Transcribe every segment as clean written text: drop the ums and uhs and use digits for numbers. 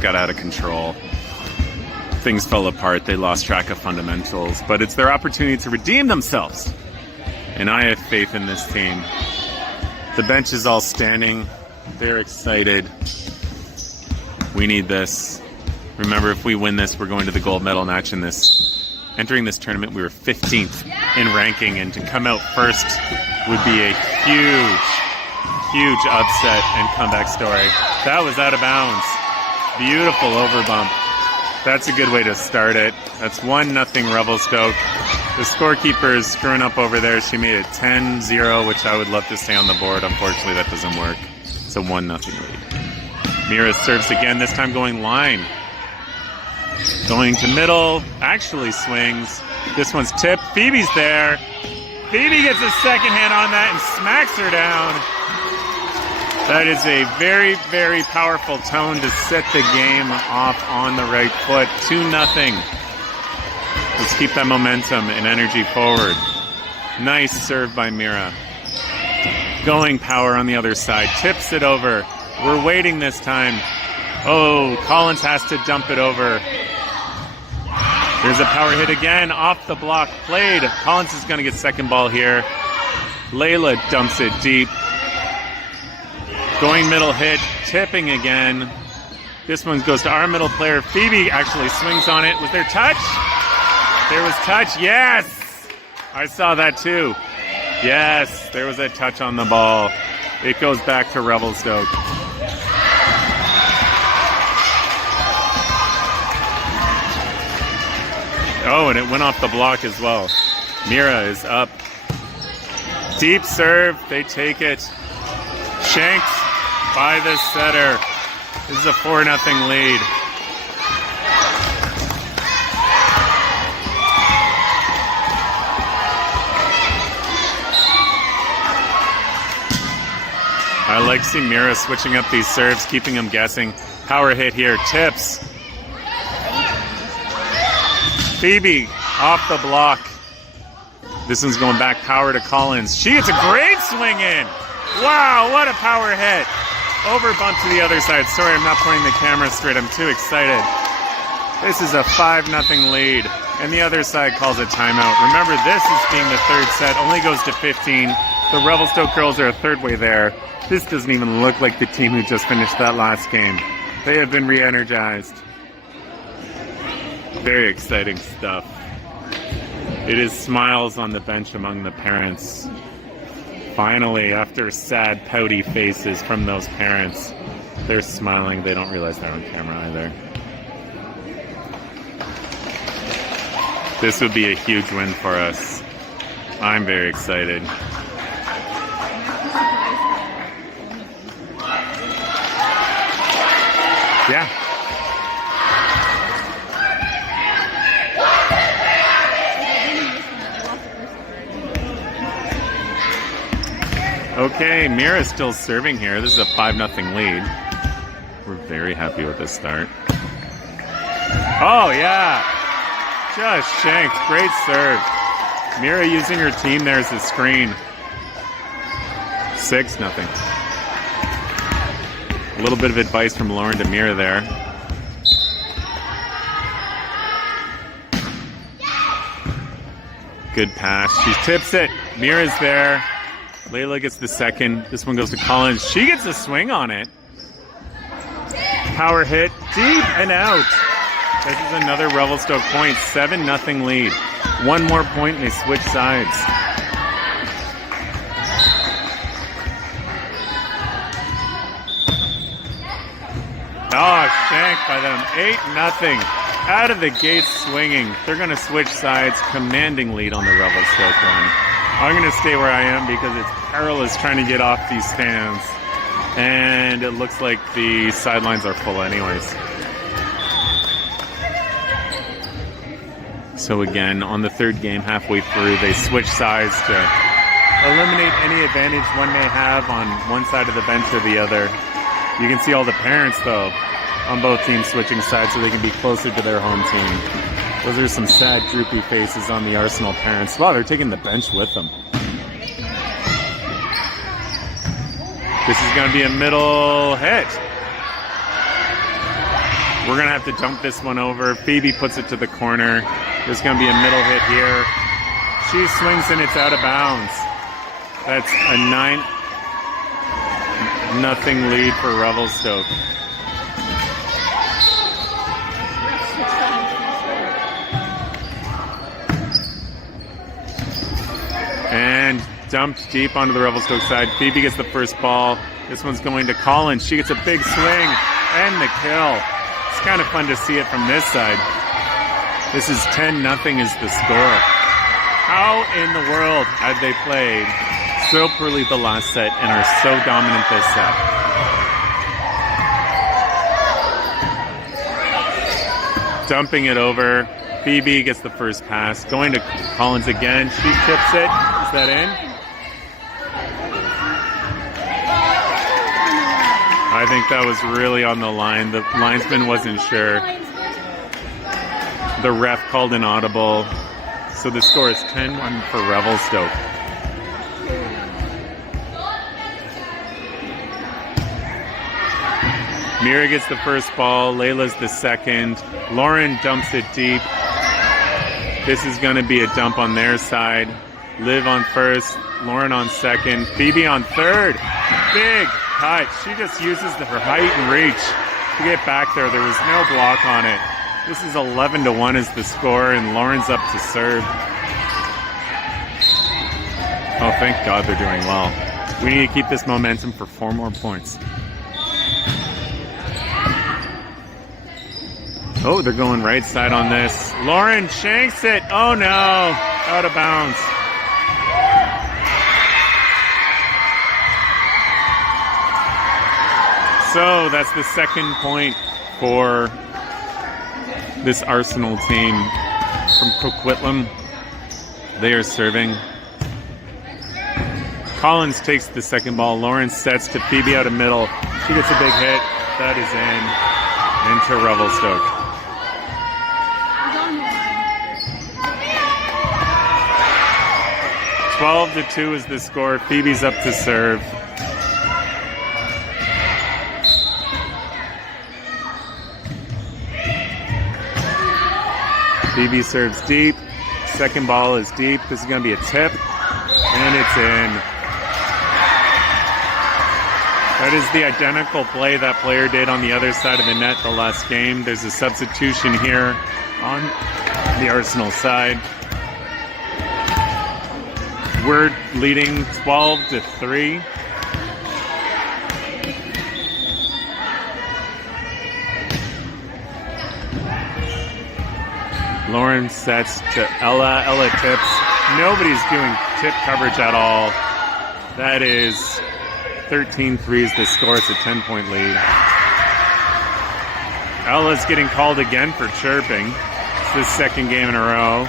got out of control. Things fell apart. They lost track of fundamentals, but it's their opportunity to redeem themselves. And I have faith in this team. The bench is all standing. They're excited. We need this. Remember, if we win this, we're going to the gold medal match in this. Entering this tournament, we were 15th in ranking, and to come out first would be a huge upset and comeback story. That was out of bounds. Beautiful overbump. That's a good way to start it. That's 1-0 Revelstoke. The scorekeeper is screwing up over there. She made it 10-0, which I would love to stay on the board. Unfortunately, that doesn't work. It's a 1-0 lead. Mira serves again, this time going line. Going to middle, actually swings. This one's tipped. Phoebe's there. Phoebe gets a second hand on that and smacks her down. That is a very powerful tone to set the game off on the right foot. 2-0. Let's keep that momentum and energy forward. Nice serve by Mira. Going power on the other side. Tips it over. We're waiting this time. Oh, Collins has to dump it over. There's a power hit again. Off the block. Played. Collins is going to get second ball here. Layla dumps it deep. Going middle hit, tipping again. This one goes to our middle player. Phoebe actually swings on it. Was there touch? There was touch. Yes! I saw that too. Yes, there was a touch on the ball. It goes back to Revelstoke. Oh, and it went off the block as well. Mira is up. Deep serve. They take it. Shanked by the setter. This is a 4-0 lead. I like seeing Mira switching up these serves, keeping them guessing. Power hit here. Tips. Phoebe off the block. This one's going back power to Collins. She gets a great swing in. Wow, what a power hit. Over bump to the other side. Sorry, I'm not pointing the camera straight. I'm too excited. This is a 5-0 lead. And the other side calls a timeout. Remember, this is being the third set. Only goes to 15. The Revelstoke girls are a third way there. This doesn't even look like the team who just finished that last game. They have been re-energized. Very exciting stuff. It is smiles on the bench among the parents. Finally, after sad, pouty faces from those parents, they're smiling. They don't realize they're on camera either. This would be a huge win for us. I'm very excited. Yeah. Okay, Mira's still serving here. This is a 5-0 lead. We're very happy with this start. Oh, yeah. Just shanked. Great serve. Mira using her team there as a screen. 6-0. A little bit of advice from Lauren to Mira there. Good pass. She tips it. Mira's there. Layla gets the second. This one goes to Collins. She gets a swing on it. Power hit. Deep and out. This is another Revelstoke point. 7-0 lead. One more point and they switch sides. Oh, shanked by them. 8-0. Out of the gate swinging. They're going to switch sides. Commanding lead on the Revelstoke one. I'm going to stay where I am because it's perilous trying to get off these stands. And it looks like the sidelines are full anyways. So again, on the third game, halfway through, they switch sides to eliminate any advantage one may have on one side of the bench or the other. You can see all the parents, though, on both teams switching sides so they can be closer to their home team. Those are some sad, droopy faces on the Arsenal parents. Wow, they're taking the bench with them. This is going to be a middle hit. We're going to have to dump this one over. Phoebe puts it to the corner. There's going to be a middle hit here. She swings and it's out of bounds. That's a 9-0 lead for Revelstoke. And dumped deep onto the Revelstoke side. Phoebe gets the first ball. This one's going to Collins. She gets a big swing and the kill. It's kind of fun to see it from this side. This is 10-0 is the score. How in the world have they played so poorly the last set and are so dominant this set? Dumping it over. Phoebe gets the first pass. Going to Collins again. She tips it. Is that in? I think that was really on the line. The linesman wasn't sure. The ref called an audible. So the score is 10-1 for Revelstoke. Mira gets the first ball. Layla's the second. Lauren dumps it deep. This is going to be a dump on their side. Liv on first. Lauren on second. Phoebe on third. Big cut. She just uses her height and reach to get back there. There was no block on it. This is 11-1 is the score, and Lauren's up to serve. Oh, thank God they're doing well. We need to keep this momentum for 4 more points. Oh, they're going right side on this. Lauren shanks it. Oh, no. Out of bounds. So that's the second point for this Arsenal team from Coquitlam. They are serving. Collins takes the second ball. Lauren sets to Phoebe out of middle. She gets a big hit. That is in. Into Revelstoke. 12-2 is the score. Phoebe's up to serve. Phoebe serves deep. Second ball is deep. This is going to be a tip. And it's in. That is the identical play that player did on the other side of the net the last game. There's a substitution here on the Arsenal side. We're leading 12-3. Lauren sets to Ella. Ella tips. Nobody's doing tip coverage at all. That is 13-3 is the score. It's a 10-point lead. Ella's getting called again for chirping. It's the second game in a row.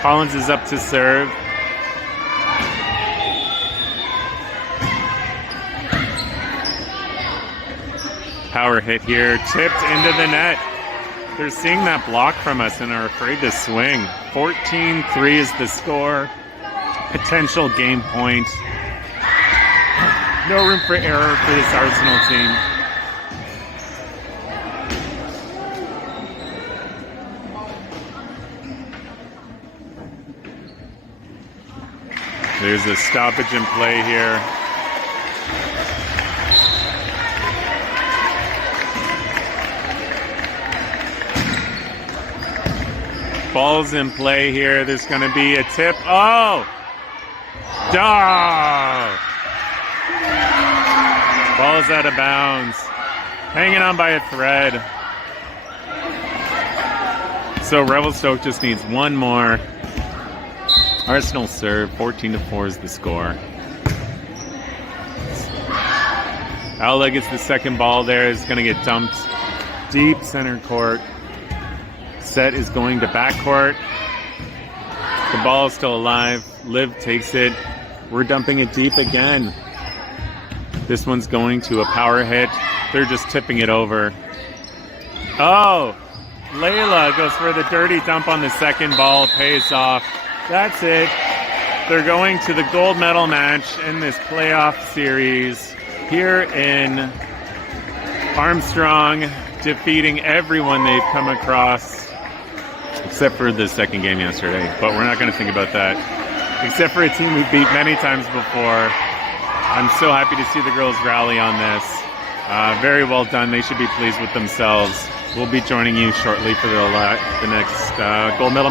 Collins is up to serve. Power hit here. Tipped into the net. They're seeing that block from us and are afraid to swing. 14-3 is the score. Potential game point. No room for error for this Arsenal team. There's a stoppage in play here. Ball's in play here. There's going to be a tip. Oh! Duh! Ball's out of bounds. Hanging on by a thread. So Revelstoke just needs one more. Arsenal serve. 14-4 is the score. Ella gets the second ball there. It's going to get dumped deep center court. Set is going to backcourt. The ball is still alive. Liv takes it. We're dumping it deep again. This one's going to a power hit. They're just tipping it over. Oh! Layla goes for the dirty dump on the second ball. Pays off. That's it. They're going to the gold medal match in this playoff series here in Armstrong defeating everyone they've come across, except for the second game yesterday. But we're not going to think about that. Except for a team we've beat many times before. I'm so happy to see the girls rally on this. Very well done. They should be pleased with themselves. We'll be joining you shortly for the next gold medal match.